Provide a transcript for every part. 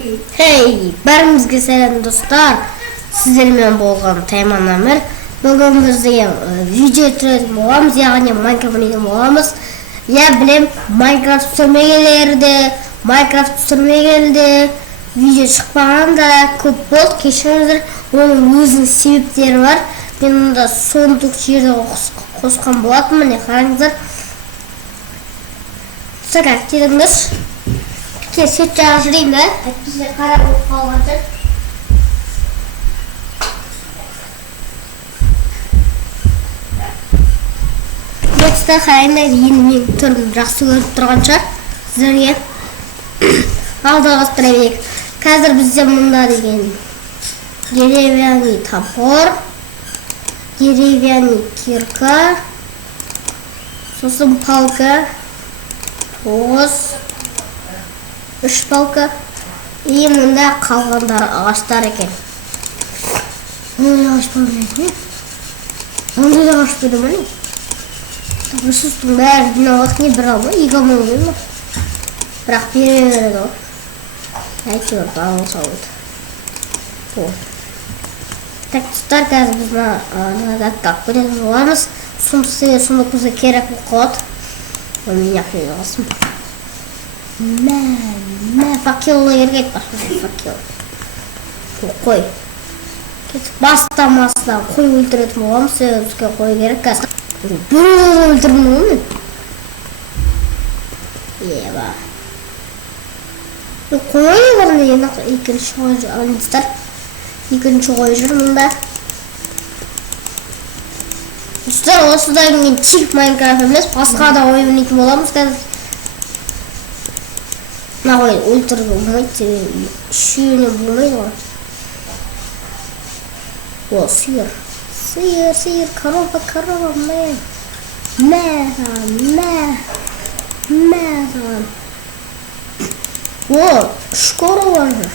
Hey, barımızga selam dostlar. Sizlerмен болған Тайман Амир. Бүгін бізде видео түсіретін боламыз, яғни Minecraft ойнайтын боламыз. Я білем, Minecraft түсірмегенде видео шықпағанда көп болды. Кешіріңіздер, оның өзінің себептері бар. Мен мұнда сондық жерде қосқан болатынмын. Міне қараңыздар. Сәкәк дедіңіз. Сет жағып жүрейін да, әйтпесе қара болып қалған жүр. Бөкісті қарайында енді мен түрін жақсы көріп тұрған шығар сіздерге. Алдыға берейік. Қазір бізде мұнда деген деревянный топор, деревянный кирка, сосын палка, тоз, 3 палка. И мұнда қалғандар ағаштар екен. Мұнда ағаш болмайды ме? Мұнда да ағаш болды ма не? Ресурстың бәрі жиналып не бір алма, 2 алма өлген ма? Бірақ бере береді ғой. Әйтеуір бағылса болды. Так, достар, қазір біз мына көретін боламыз. Сонда көзге керек болып қалады. Ол мен яқын алсын. Факелы ерге айтпақшы, факел. Қой. Бастамасынан қой өлтіретін боламыз, сөзге қой керек. Қазір бір өлтірмін ғой. Еба. Қой ғырны енді екінші қой алыңыздар. Екінші қой жүр мұнда. Достар, осыдан кейін тек Minecraft емес, басқа да ой ойнайтын боламыз қазір. Нағой өлтіргі болмайды, шүйіне болмайды ғой. О, сиыр, корова, мә. О, 3 корова жүр.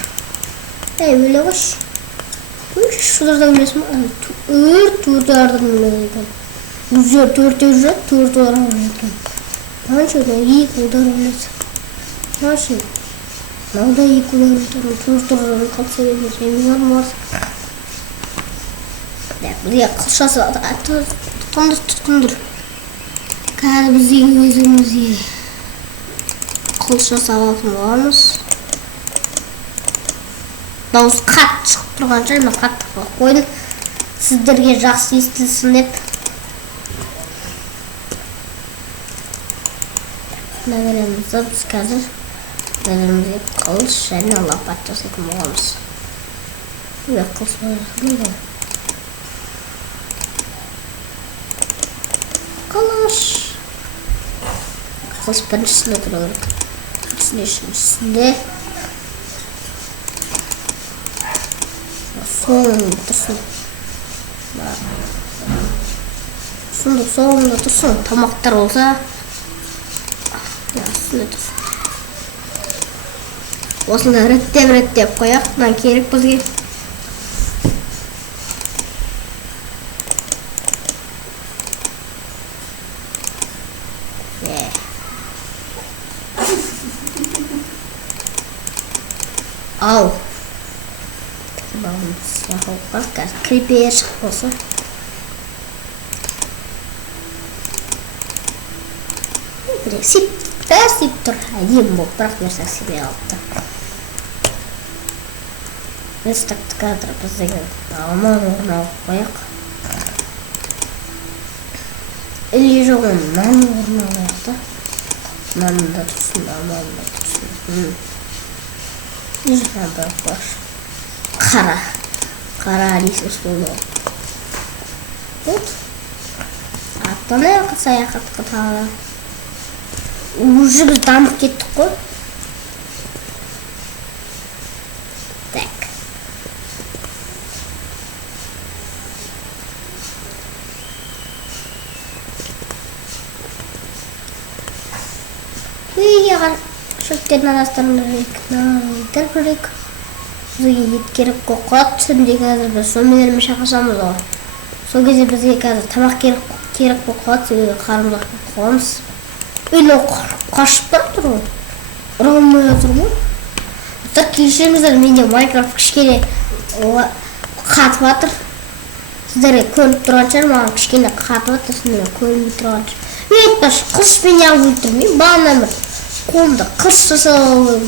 Әй, өлі қош. Шударда өлесің ма? Төрт-төрді өлі екен. Үзер 4-те жүрет, 4 олар екен. Қанша өлі, 2 олдар өлесі. Наши. Надо и куда-то тоже қалса емес. Мен бар. Бізге қылшасы тұтқындыр. Қазір бізде өзімізге қылша салатын боламыз. Дауыс қатты шығып тұрған шығар, мен қатты қойдым. Сіздерге жақсы естілсін деп. Нәгеремізді біз қазір бәрімізге қылыш және лапат жасайтын боламыз. Өй, қылыш болмайды. Қылыш. Қылыш біріншісінде тұру керек. Үшіншісінде. Соңында тұрсын. Соңында тұрсын. Тамақтар болса. Үстінде тұрсын. Осында реттеп қояқ, бұдан керек бізге. Ау. Бағын сияқы оқақ, қазір крипер шығып болса. Бірек сип тұр. Әдем болып, бірақ мерсек себе алыпты. Біз тақты қазір біздегі алман орын алып қояқ. Или жоғын нан орын алып та. Нанында тұрсын, алманында тұрсын. Ежіған бірақ бар. Қара ресурс болды. Вот. Аттан саяхатқа тағы. Уже біз дамып кеттік қой. Так. Үйге қар шөптерін арастырып көрейік. Бізге ет керек қоқат. Түнде қазір біз сонымен шақырсамыз ғой. Сол кезде бізге қазір тамақ керек қоқат. Сөйге қарымдақ қоқамыз. Öyle kaşıklar durur. Ramaya durur. Достар кешіріңіздер, менде Майнкрафт кішкене қатып жатыр. Сіздерге көрініп тұрған шығар, маған кішкене қатып жатыр, сіздерге көрінбей тұрған шығар. Мен қылышпен жағып өлтірмеймін, бағанан бір қолымда қылыш жасап алып.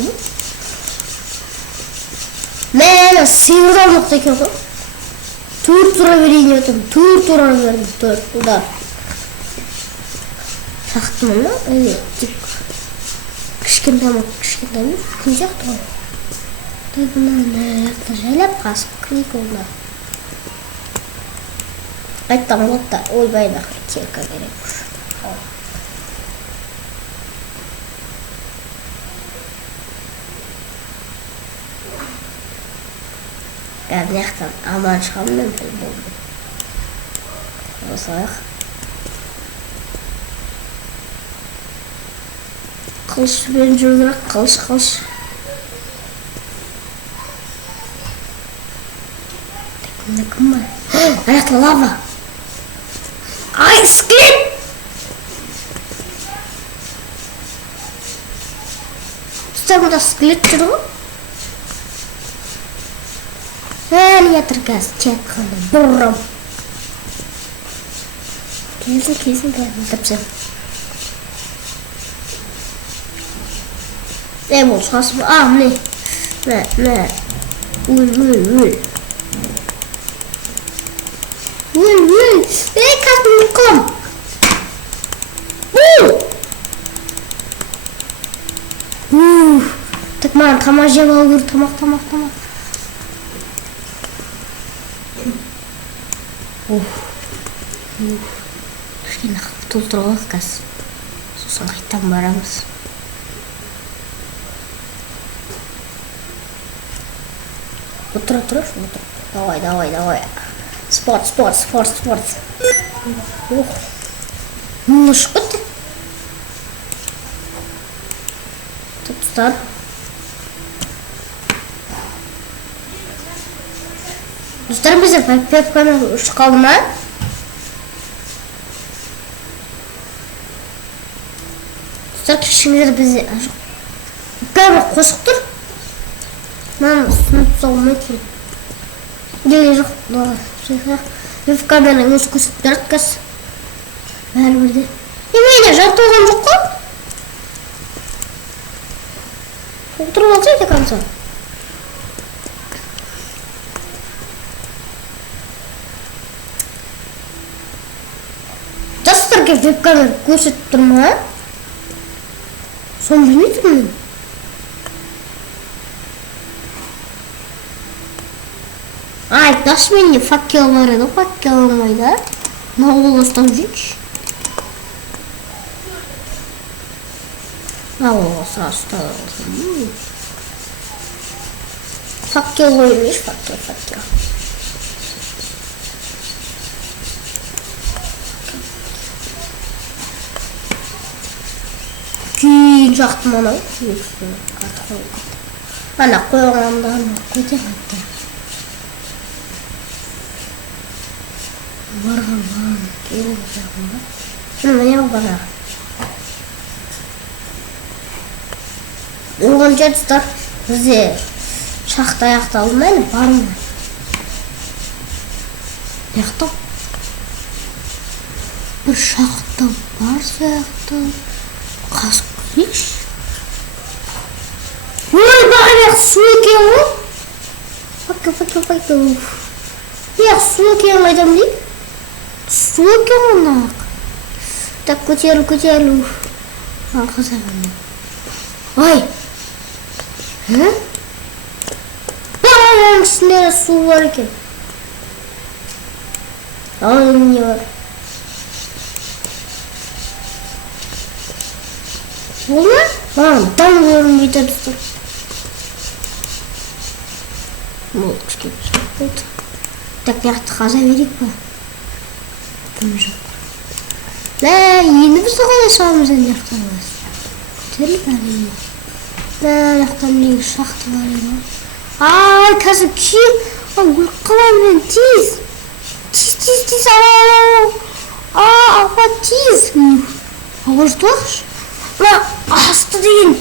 Мені сиырдан мықты екен ғой. Төрт тұра берейін өтім, төрт ұра бердім, төрт ұдар. Шақтымын ма? Кішкентай ма? Күн жақты ғой. Бұны жайлап қасып кірейік олда. Қайттан болда ойбайда кека керек. Бәрін яқтан аман шығамын мен бұл болды. Осылайық. Қылыш бен жүрдірақ, қылыш. Текімді кім бар? Аяқта лава. Ай, скелет! Тұстарымда скелет жүр ғой? Ятыр газ, чек қанды, бұрым. Келсін, тіпсен. Бұл шасы бұл, міне. Міне. Өл. Қасым қым. Так, маған тамақ жеп алу керек, тамақ. Кішкене толтырып алайық қазір. Сосын қайттан барамыз. Отыршы. Давай. Спорт. Ну, шыққыт. Тұстар. Достар, бізде пепканы ұшқалды ма? Достар, кешіңіздер бізде бәрі қосық тұр. Маған ұсыны тұсау ұмай келе жоқ. Веб-камераны өз көсіп дәрт қас. Бәрі бірде. Емейде жарты оған жоқ қой? Отырып алсайды қанса. Жастарға веб-камера көрсетіп тұр ма? Соны білмей тұрмын. Айтпақшы менде факел бар еді, факел алмайды. Мынау оластан жүрші. Сразу факел оймеш, факел. Күйін жақтым анау. Ана қойғанда көтер қатты. Барған, келіп жағында. Міне бана. Оған жетістар бізде шақты аяқталды ма, бармын. Аяқтал. Бір шақты бар сияқты. Қасып көрейікші. Ой, бағанақ су екен ғой. Факел. Су екен айдам дейік. Су екен онақ. Так, көтерілу. Қызағанды. Ой! Бағанақ үстінде су бар екен. Не бар? Болды ма? Там көрінбей тұрды. Болды, күшке болды. Так, яқты қаза берейік па? Кім жоқ. Енді біз қалай шығамыз ән яқтан бас. Көтеріліп әрине. Яқтан неге шақты бар еді. Ай, қазір күйім. Өліп қаламын, тез. Тез. Ауа, тез. Ауа жұрты бақшы. Асты деген